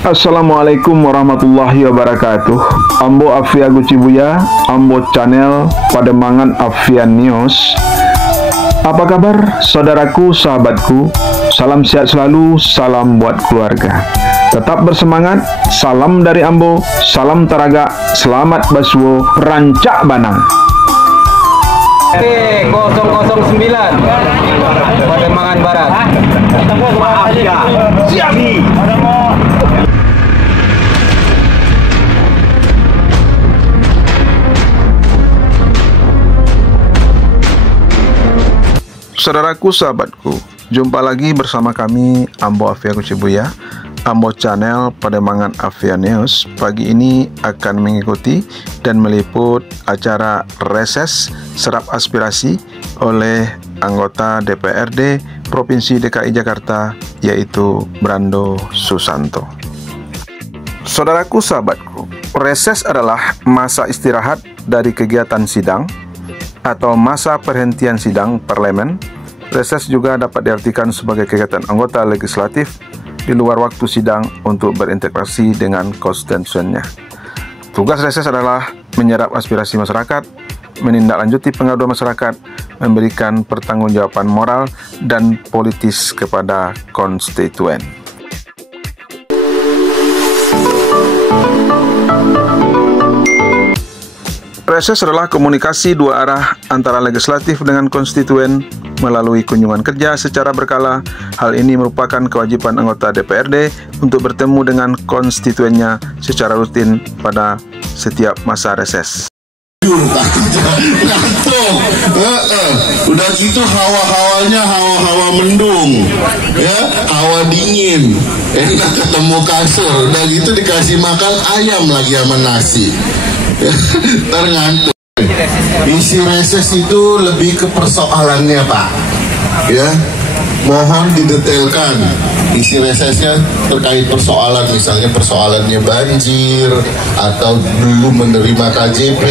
Assalamualaikum warahmatullahi wabarakatuh. Ambo Afia Gucibuya, Ambo Channel Pademangan Avian News. Apa kabar saudaraku, sahabatku? Salam sehat selalu, salam buat keluarga. Tetap bersemangat, salam dari Ambo, salam Taraga, selamat Basuo, Rancak Banang. 009 Pademangan Barat. Maaf ya. Siap. Saudaraku, sahabatku, jumpa lagi bersama kami Ambo Afia Gucibuya, Ambo Channel Pademangan Avian News. Pagi ini akan mengikuti dan meliput acara reses serap aspirasi oleh anggota DPRD Provinsi DKI Jakarta, yaitu Brando Susanto. Saudaraku, sahabatku, reses adalah masa istirahat dari kegiatan sidang atau masa perhentian sidang parlemen. Reses juga dapat diartikan sebagai kegiatan anggota legislatif di luar waktu sidang untuk berintegrasi dengan konstituennya. Tugas reses adalah menyerap aspirasi masyarakat, menindaklanjuti pengaduan masyarakat, memberikan pertanggungjawaban moral dan politis kepada konstituen. Reses adalah komunikasi dua arah antara legislatif dengan konstituen melalui kunjungan kerja secara berkala. Hal ini merupakan kewajiban anggota DPRD untuk bertemu dengan konstituennya secara rutin pada setiap masa reses. Udah gitu hawa-hawanya hawa-hawa mendung, ya, hawa dingin, enak ketemu kasur. Udah gitu dikasih makan ayam lagi sama nasi. Tergantung. Isi reses itu lebih ke persoalannya, Pak. Ya, mohon didetailkan isi resesnya terkait persoalan, misalnya persoalannya banjir, atau belum menerima KJP,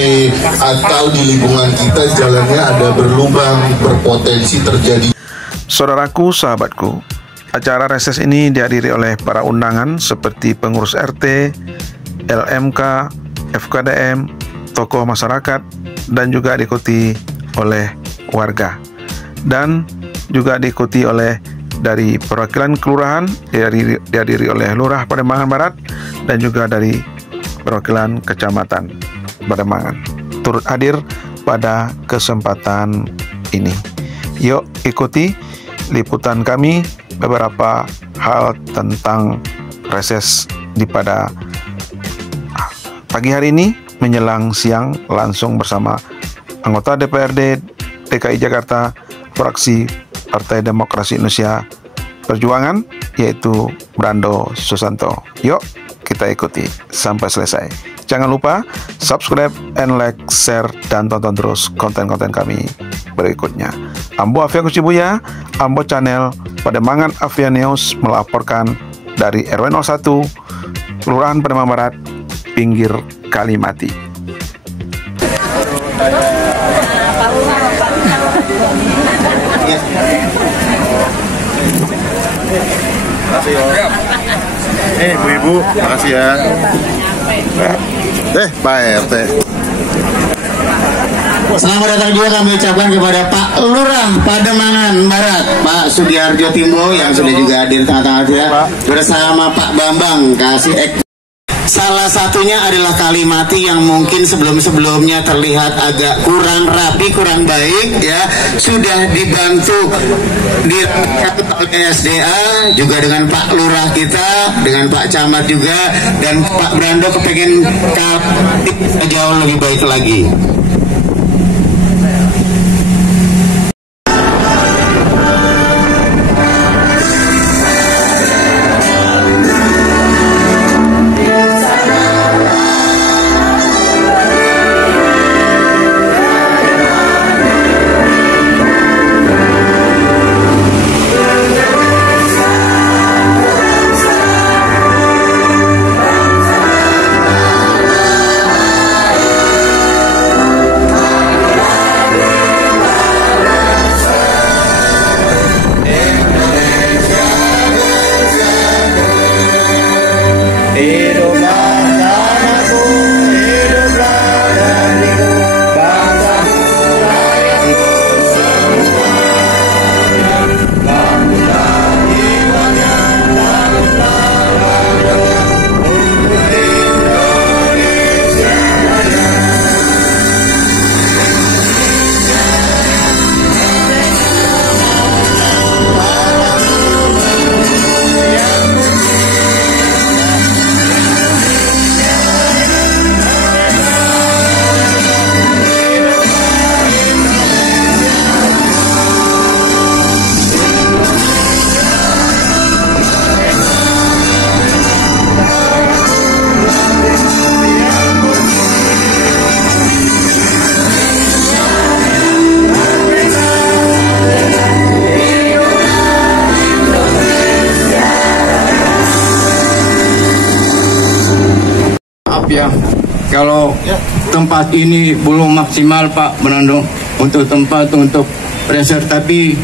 atau di lingkungan kita jalannya ada berlubang, berpotensi terjadi. Saudaraku, sahabatku, acara reses ini dihadiri oleh para undangan seperti pengurus RT, LMK, FKDM, tokoh masyarakat, dan juga diikuti oleh warga, dan juga diikuti oleh dari perwakilan kelurahan, dihadiri oleh Lurah Pademangan Barat, dan juga dari perwakilan kecamatan Pademangan turut hadir pada kesempatan ini. Yuk ikuti liputan kami beberapa hal tentang reses di pada pagi hari ini menjelang siang, langsung bersama anggota DPRD DKI Jakarta fraksi Partai Demokrasi Indonesia Perjuangan, yaitu Brando Susanto. Yuk kita ikuti sampai selesai. Jangan lupa subscribe and like, share, dan tonton terus konten-konten kami berikutnya. Ambo Afia Gucibuya, Ambo Channel Pademangan Avian News melaporkan dari RW 01 Kelurahan Pademangan Barat, pinggir Kalimati. Ibu-ibu, makasih ya. Pak RT. Selamat datang juga kami ucapkan kepada Pak Lurah Pademangan Barat, Pak Sudiarjo Timbo yang sudah juga hadir tengah-tengah ya, bersama Pak Bambang Kasih. Salah satunya adalah Kalimati yang mungkin sebelum-sebelumnya terlihat agak kurang rapi, kurang baik, ya, sudah dibantu oleh SDA, juga dengan Pak Lurah kita, dengan Pak Camat juga, dan Pak Brando kepengen jauh lebih baik lagi. maaf ya, kalau tempat ini belum maksimal Pak Brando untuk tempat untuk reser, tapi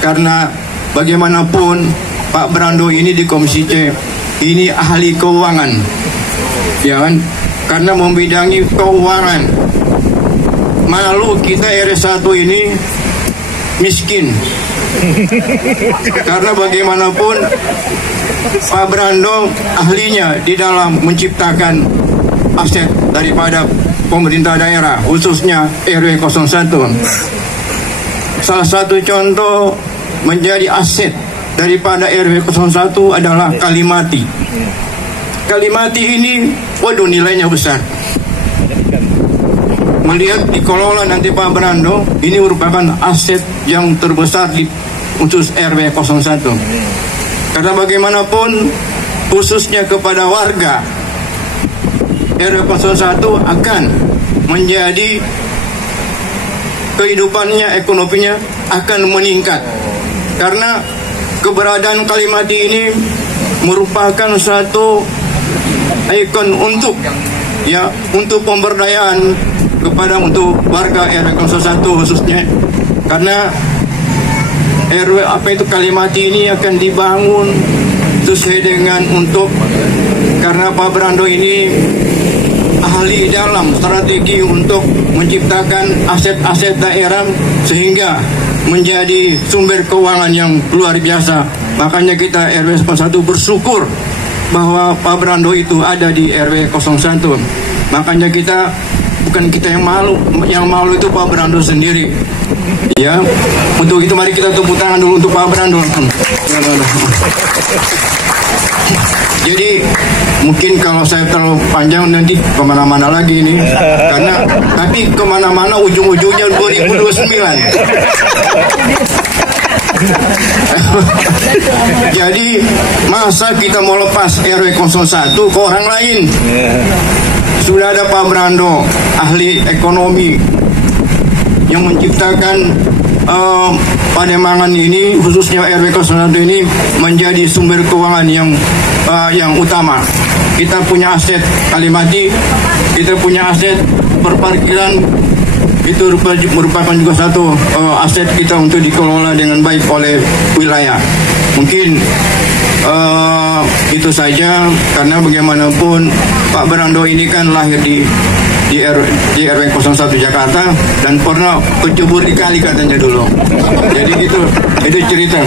karena bagaimanapun Pak Brando ini di Komisi C ini ahli keuangan, ya kan? Karena membidangi keuangan. Malu kita RS1 ini miskin. Karena bagaimanapun Pak Brando ahlinya di dalam menciptakan aset daripada pemerintah daerah, khususnya RW 01. Salah satu contoh menjadi aset daripada RW 01 adalah Kalimati. Kalimati ini, waduh, nilainya besar. Melihat dikelola nanti Pak Brando, ini merupakan aset yang terbesar di khusus RW 01. Karena bagaimanapun, khususnya kepada warga, RW 01 akan menjadi kehidupannya, ekonominya akan meningkat. Karena keberadaan Kalimati ini merupakan satu ikon untuk pemberdayaan kepada untuk warga RW 01 khususnya. Karena RW Kalimati ini akan dibangun sesuai dengan karena Pak Brando ini ahli dalam strategi untuk menciptakan aset-aset daerah sehingga menjadi sumber keuangan yang luar biasa. Makanya kita RW 01 bersyukur bahwa Pak Brando itu ada di RW 01. Makanya bukan kita yang malu itu Pak Brando sendiri. Ya, untuk itu mari kita tepuk tangan dulu untuk Pak Brando. Jadi mungkin kalau saya terlalu panjang nanti kemana-mana lagi ini, tapi kemana-mana ujung-ujungnya 2029. Jadi masa kita mau lepas RW 01 ke orang lain? Sudah ada Pak Brando, ahli ekonomi yang menciptakan Pademangan ini, khususnya RW 01 ini menjadi sumber keuangan yang utama. Kita punya aset Kalimati, kita punya aset perparkiran, itu merupakan juga satu aset kita untuk dikelola dengan baik oleh wilayah. Mungkin itu saja, karena bagaimanapun Pak Brando ini kan lahir di RW 01 Jakarta dan pernah kecebur di kali katanya dulu. Jadi itu cerita.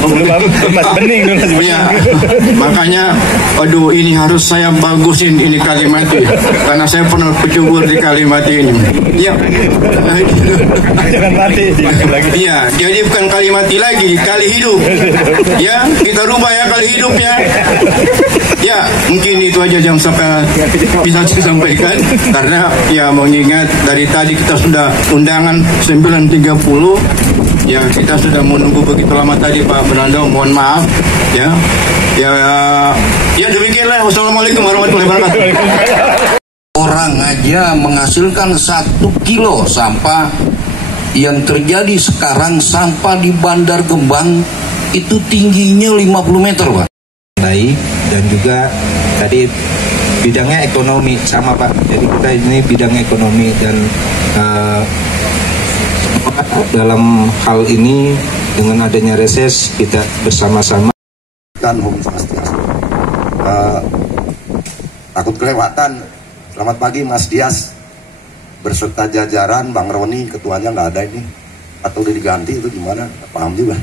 Ya, makanya aduh, ini harus saya bagusin ini Kalimati karena saya pernah kecebur di Kalimati ini. Ya. Jangan mati. Iya, jadi bukan Kalimati lagi, kali hidup. Ya, kita rubah ya kali hidup ya. Ya, mungkin itu aja yang bisa saya sampaikan, karena ya mengingat dari tadi kita sudah undangan 9.30, ya kita sudah menunggu begitu lama tadi Pak Brando, mohon maaf ya. Ya demikianlah. Wassalamualaikum warahmatullahi wabarakatuh. Orang aja menghasilkan 1 kilo sampah. Yang terjadi sekarang sampah di Bandar Gembang itu tingginya 50 meter Pak. Dan juga tadi bidangnya ekonomi sama Pak. Jadi kita ini bidang ekonomi dan dalam hal ini dengan adanya reses kita bersama-sama kan takut kelewatan. Selamat pagi Mas Dias berserta jajaran, Bang Roni ketuanya nggak ada ini atau udah diganti itu gimana? Nggak paham juga.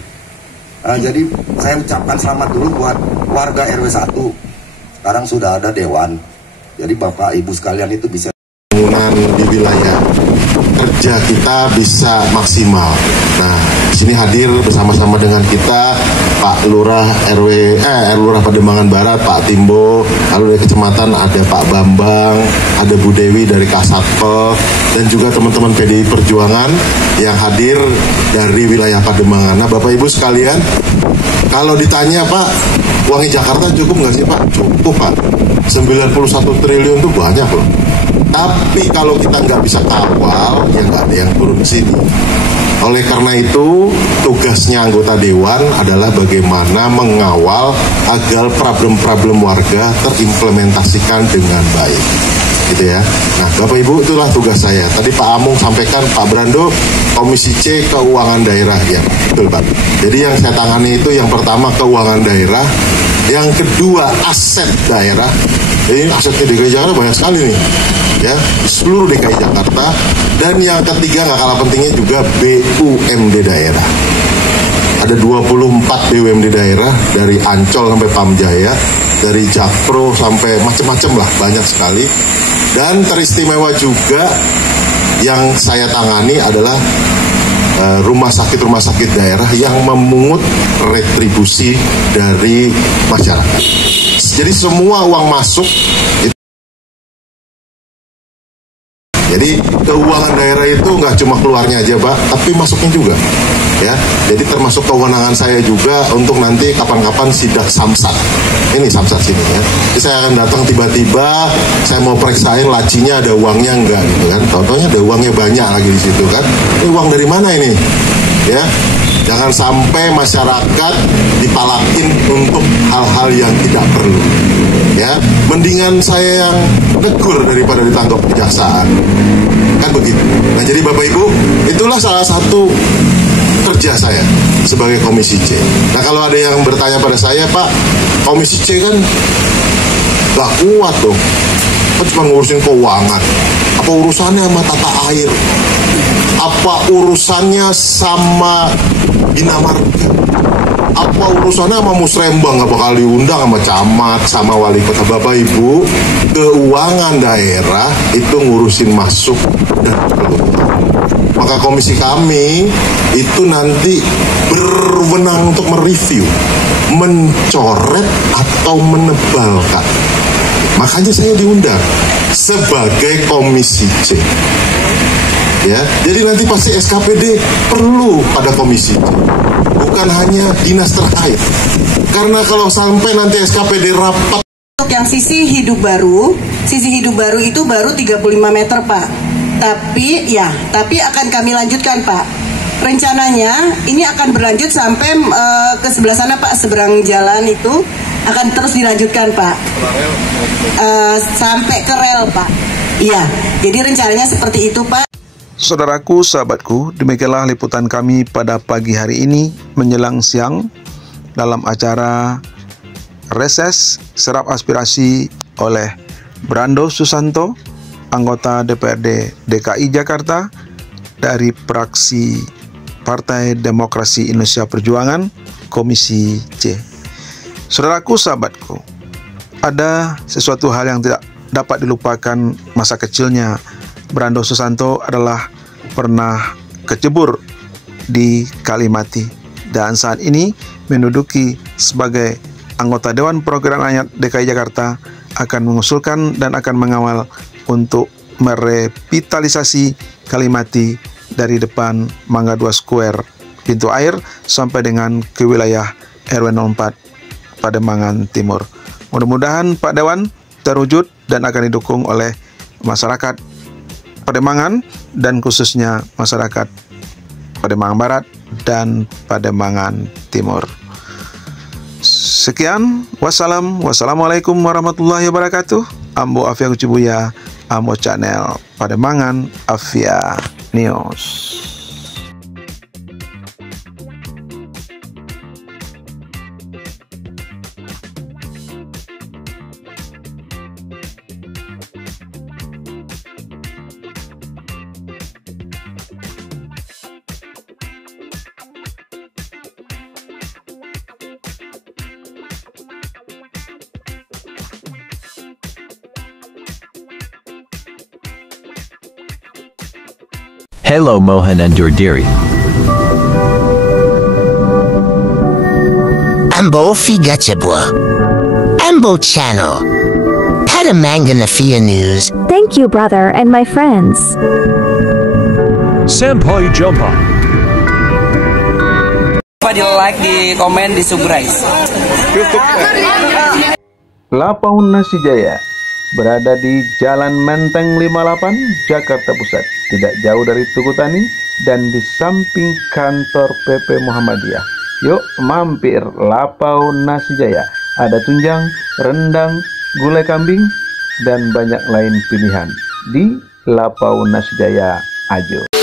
Jadi saya ucapkan selamat dulu buat warga RW 1. Sekarang sudah ada dewan. Jadi Bapak Ibu sekalian itu bisa pembangunan di wilayah kerja kita bisa maksimal. Nah, di sini hadir bersama-sama dengan kita Pak Lurah Lurah Pademangan Barat, Pak Timbo, lalu dari kecamatan ada Pak Bambang, ada Bu Dewi dari Kasatpol, dan juga teman-teman PDI Perjuangan yang hadir dari wilayah Pademangan. Nah, Bapak Ibu sekalian, kalau ditanya Pak, uangnya Jakarta cukup nggak sih Pak? Cukup Pak. 91 triliun itu banyak loh. Tapi kalau kita nggak bisa kawal, ya nggak ada yang turun ke sini. Oleh karena itu, tugasnya anggota Dewan adalah bagaimana mengawal agar problem-problem warga terimplementasikan dengan baik. gitu ya. Nah, Bapak Ibu, itulah tugas saya. Tadi Pak Amung sampaikan, Pak Brando, Komisi C Keuangan Daerah, ya betul Pak. Jadi yang saya tangani itu yang pertama keuangan daerah, yang kedua aset daerah. Jadi asetnya DKI Jakarta banyak sekali nih, ya seluruh DKI Jakarta. Dan yang ketiga nggak kalah pentingnya juga BUMD daerah. Ada 24 BUMD daerah dari Ancol sampai Pamjaya, dari Jakpro sampai macam-macam lah, banyak sekali. Dan teristimewa juga yang saya tangani adalah rumah sakit daerah yang memungut retribusi dari masyarakat. Jadi semua uang masuk. Jadi keuangan daerah itu nggak cuma keluarnya aja Pak, tapi masuknya juga, ya. Jadi termasuk kewenangan saya juga untuk nanti kapan-kapan sidak samsat. Ini samsat sini ya. Jadi saya akan datang tiba-tiba, saya mau periksain lacinya ada uangnya enggak gitu kan. Contohnya ada uangnya banyak lagi di situ kan. Ini uang dari mana ini? Ya. Jangan sampai masyarakat dipalakin untuk hal-hal yang tidak perlu. Ya, mendingan saya yang negur daripada ditangkap kejaksaan. Kan begitu. Nah, jadi Bapak Ibu, itulah salah satu kerja saya sebagai Komisi C. Nah, kalau ada yang bertanya pada saya, Pak, Komisi C kan gak kuat dong. Kan cuma ngurusin keuangan. Apa urusannya sama tata air? Apa urusannya sama bina marga? Apa urusannya sama musrembang? Gak bakal diundang sama camat, sama wali kota. Bapak Ibu, keuangan daerah itu ngurusin masuk dan keluar. Maka komisi kami itu nanti berwenang untuk mereview, mencoret atau menebalkan. Makanya saya diundang sebagai Komisi C. Ya, jadi nanti pasti SKPD perlu pada Komisi C, bukan hanya dinas terkait. Karena kalau sampai nanti SKPD rapat. Untuk yang sisi hidup baru itu baru 35 meter Pak. Tapi akan kami lanjutkan Pak. Rencananya ini akan berlanjut sampai ke sebelah sana Pak, seberang jalan itu akan terus dilanjutkan Pak. Sampai ke rel Pak. Iya, jadi rencananya seperti itu Pak. Saudaraku, sahabatku, demikianlah liputan kami pada pagi hari ini menjelang siang dalam acara reses serap aspirasi oleh Brando Susanto, anggota DPRD DKI Jakarta dari fraksi Partai Demokrasi Indonesia Perjuangan, Komisi C. Saudaraku, sahabatku, ada sesuatu hal yang tidak dapat dilupakan. Masa kecilnya Brando Susanto adalah pernah kecebur di Kalimati dan saat ini menduduki sebagai anggota Dewan Perwakilan Rakyat DKI Jakarta, akan mengusulkan dan akan mengawal untuk merevitalisasi Kalimati dari depan Mangga 2 Square pintu air sampai dengan ke wilayah RW 04 Pademangan Timur. Mudah-mudahan Pak Dewan terwujud dan akan didukung oleh masyarakat Pademangan dan khususnya masyarakat Pademangan Barat dan Pademangan Timur. Sekian, wassalamualaikum warahmatullahi wabarakatuh. Ambo Afia Kucibuya, Ambo Channel Pademangan Afia News. Hello Mohan and Durdiri. Ambo Figa Cebua. Ambo Channel. Pademangan Afia News. Thank you, brother and my friends. Senpai Jumpa. Di like, di komen, di subscribe. Lapau Nasi Jaya berada di Jalan Menteng 58, Jakarta Pusat, tidak jauh dari Tugu Tani dan di samping kantor PP Muhammadiyah. Yuk mampir Lapau Nasi Jaya. Ada tunjang, rendang, gulai kambing, dan banyak lain pilihan di Lapau Nasjaya Ajo.